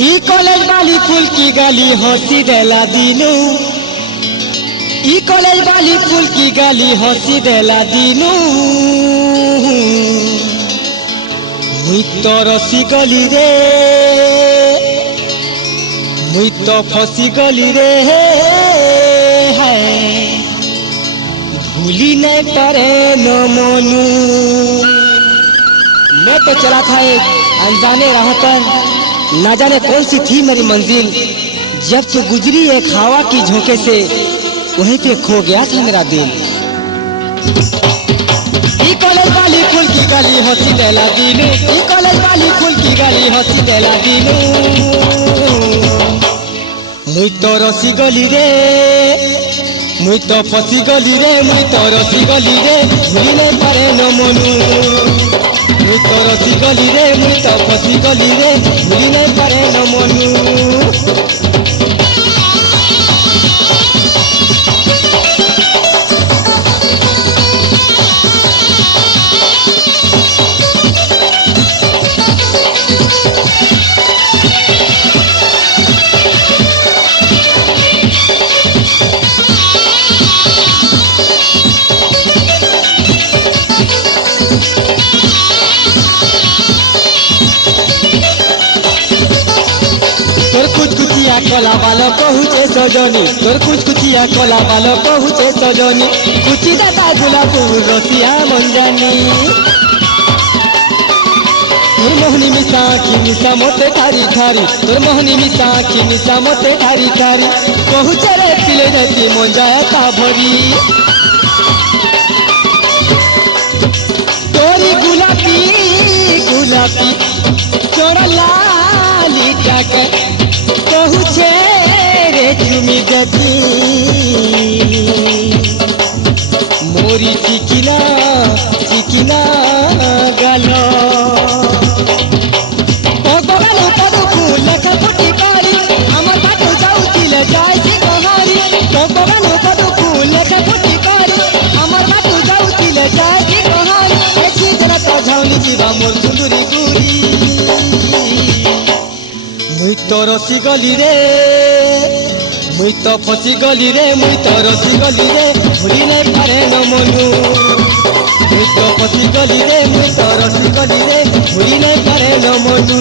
ई college वाली फूल की गली हंसी देला दिनू ई कॉलेज वाली फूल की गली हंसी देला दिनू मुई तो रसी गली रे मुई तो फसी गली रे है भूली नहीं पारे न मोनू। मैं तो चला था एक अनजाने राह पर, ना जाने कौन सी थी मेरी मंजिल। जब तू गुजरी एक हवा की झोंके से वहीं पे खो गया था मेरा दिल। ई कॉलेज वाली फूल की गली हंसी देला दिनू ई कॉलेज वाली फूल की गली हंसी देला दिनू मुई तो रसी गली रे मुई तो फसी गली रे मुई तो रसी गली रे भूली नहीं पारे न मोनू। मुई तो रसी गली रे मुई तो फसी गली रे भूली नहीं पारे न मोनू। कला बालो कहूचे सजनी तोर कुछ कुचिया कला बालो कहूचे सजनी कुची दाता गुलाब रसिया मंजानी तोर मोहनी मिसा की मिसा मोते थारी थारी तोर मोहनी मिसा की मिसा मोते थारी थारी कहूचे रे पिले जती मंजाता भरी तोरी गुलाबी गुलाबी चोरा लाली टाके कहूचे रे चुमी जदी मोरी चिकिना चिकिना गालो भगवान पदु फूल लेखा फुटी पारी हमर बाटो जाउतिले जाय सी कहारी भगवान पदु फूल लेखा फुटी पारी हमर बाटो जाउतिले जाय सी कहारी एसी जरा तो झाउली जीवा मोर सुंदरी गुरी मुई तो रसी गली रे मुई तो फसी गली रे मुई तो रसी गली रे भूली नहीं पारे न मोनू। मुई तो फसी गली रे मुई तो रसी गली रे भूली नहीं पारे न मोनू।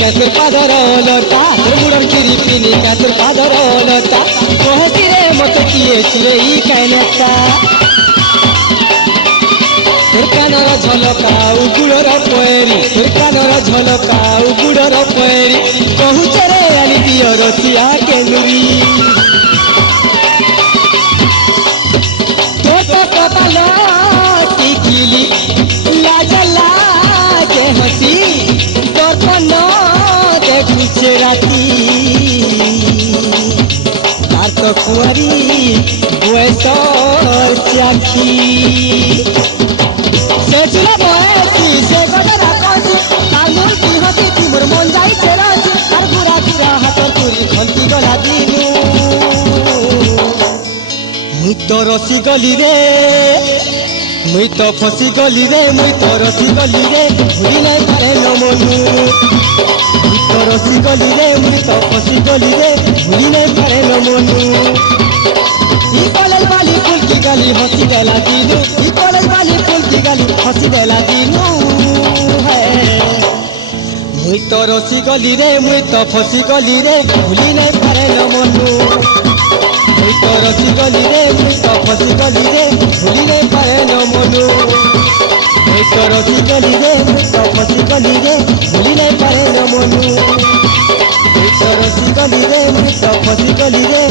कैसे पादर लता तोर मुड़न किरी पिनी कैसे पादर लता कहसी रे मते किए छिरे ई काइनेता तोर कानर झलका उगुड़र पैरी तोर कानर झलका उगुड़र पैरी कहूचे रे आली दियो रसिया केंदुरी तो कपाल टिकिली लाज लागे हसी दर्पण देखुचे राती तार तो कुआरी बयसर चाखी से चुला बयसी से गडरा कसी तालुर की हसी तुमर मन जाई से रासी तार बुरा दिरा हाथ तुरी खंती गला दिनु मुई तो रसी गली रे मुई तो फसी गली रे मुई तो रसी गली रे भूली नहीं पारे न मोनू। मुई तो रसी गली रे मुई तो फसी गली रे भूली नहीं पारे न मोनू। ई कॉलेज वाली फूल की गली हंसी देला दिनू ई कॉलेज वाली फूल की गली हंसी देला दिनू है मुई तो रसी गली रे मुई तो फसी गली रे भूली नहीं पारे न मोनू। मुई तो रसी गली रे मुई तो फसी गली रे भूली नहीं पारे न मोनू। मुई तो रसी गली रे मुई तो फसी गली रे भूली नहीं पारे न मोनू। मुई तो रसी गली रे मुई तो फसी गली रे